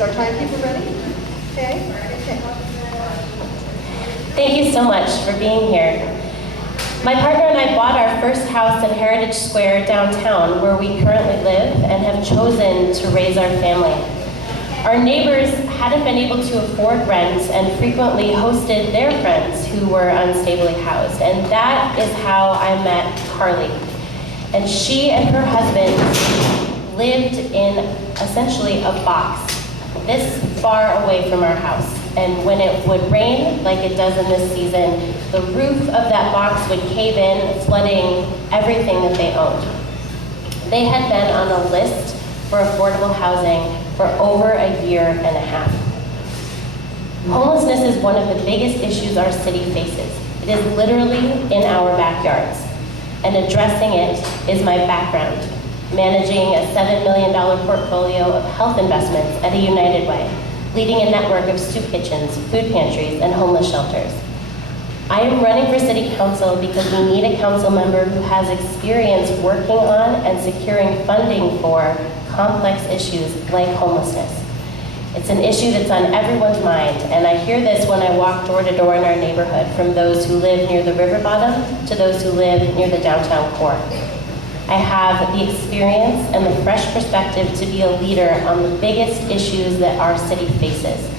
Is our timekeeper ready? Okay. Thank you so much for being here. My partner and I bought our first house in Heritage Square downtown, where we currently live, and have chosen to raise our family. Our neighbors hadn't been able to afford rent and frequently hosted their friends who were unstably housed. And that is how I met Carly. And she and her husband lived in essentially a box this far away from our house. And when it would rain, like it does in this season, the roof of that box would cave in, flooding everything that they owned. They had been on a list for affordable housing for over a year and a half. Homelessness is one of the biggest issues our city faces. It is literally in our backyards, and addressing it is my background, managing a $7 million portfolio of health investments at a United Way, leading a network of soup kitchens, food pantries, and homeless shelters. I am running for city council because we need a council member who has experience working on and securing funding for complex issues like homelessness. It's an issue that's on everyone's mind, and I hear this when I walk door to door in our neighborhood, from those who live near the river bottom to those who live near the downtown core. I have the experience and the fresh perspective to be a leader on the biggest issues that our city faces.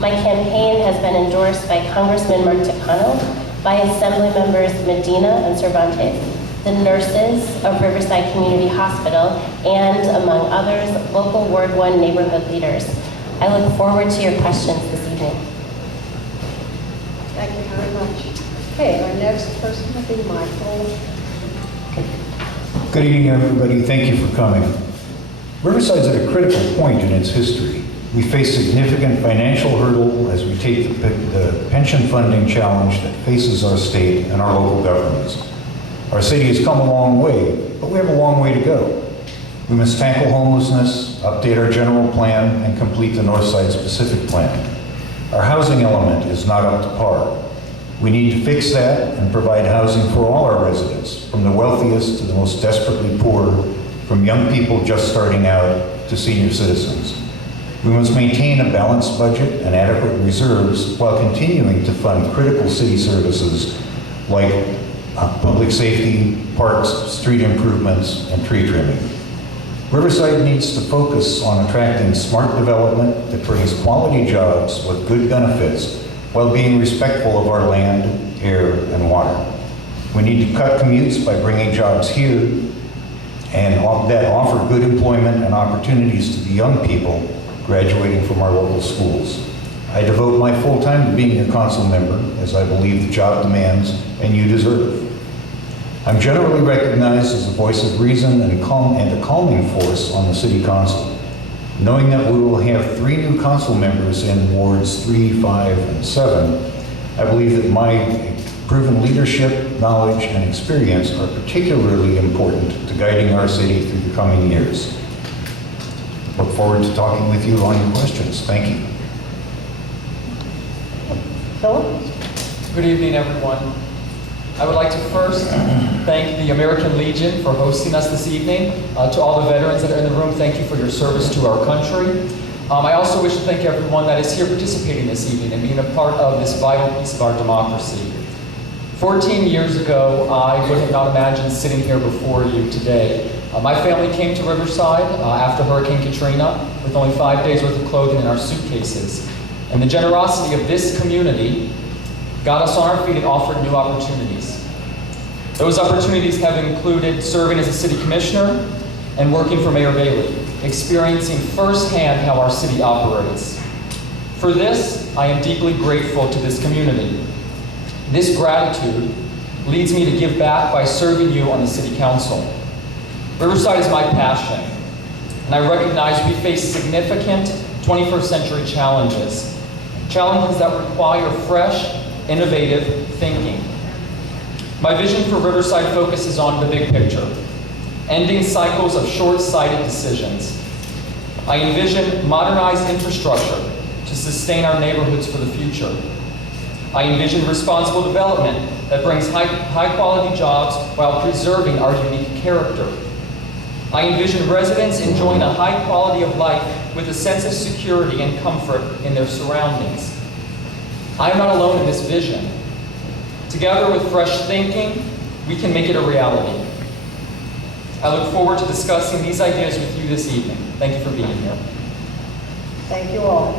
My campaign has been endorsed by Congressman Marticano, by Assembly members Medina and Cervantes, the nurses of Riverside Community Hospital, and among others, local Ward 1 neighborhood leaders. I look forward to your questions this evening. Thank you very much. Okay, our next person will be Michael. Good evening, everybody. Thank you for coming. Riverside's at a critical point in its history. We face significant financial hurdle as we take the pension funding challenge that faces our state and our local governments. Our city has come a long way, but we have a long way to go. We must tackle homelessness, update our general plan, and complete the Northside specific plan. Our housing element is not up to par. We need to fix that and provide housing for all our residents, from the wealthiest to the most desperately poor, from young people just starting out to senior citizens. We must maintain a balanced budget and adequate reserves while continuing to fund critical city services like public safety, parks, street improvements, and tree trimming. Riverside needs to focus on attracting smart development that brings quality jobs with good benefits while being respectful of our land, air, and water. We need to cut commutes by bringing jobs here and that offer good employment and opportunities to the young people graduating from our local schools. I devote my full time to being a council member, as I believe the job demands and you deserve. I'm generally recognized as a voice of reason and a calming force on the city council. Knowing that we will have 3 new council members in wards 3, 5, and 7, I believe that my proven leadership, knowledge, and experience are particularly important to guiding our city through the coming years. Look forward to talking with you on your questions. Thank you. Philip? Good evening, everyone. I would like to first thank the American Legion for hosting us this evening. To all the veterans that are in the room, thank you for your service to our country. I also wish to thank everyone that is here participating this evening and being a part of this vital piece of our democracy. 14 years ago, I would have not imagined sitting here before you today. My family came to Riverside after Hurricane Katrina with only 5 days worth of clothing in our suitcases. And the generosity of this community got us on our feet and offered new opportunities. Those opportunities have included serving as a city commissioner and working for Mayor Bailey, experiencing firsthand how our city operates. For this, I am deeply grateful to this community. This gratitude leads me to give back by serving you on the city council. Riverside is my passion, and I recognize we face significant 21st century challenges that require fresh, innovative thinking. My vision for Riverside focuses on the big picture, ending cycles of short-sighted decisions. I envision modernized infrastructure to sustain our neighborhoods for the future. I envision responsible development that brings high-quality jobs while preserving our unique character. I envision residents enjoying a high quality of life with a sense of security and comfort in their surroundings. I am not alone in this vision. Together with fresh thinking, we can make it a reality. I look forward to discussing these ideas with you this evening. Thank you for being here. Thank you all.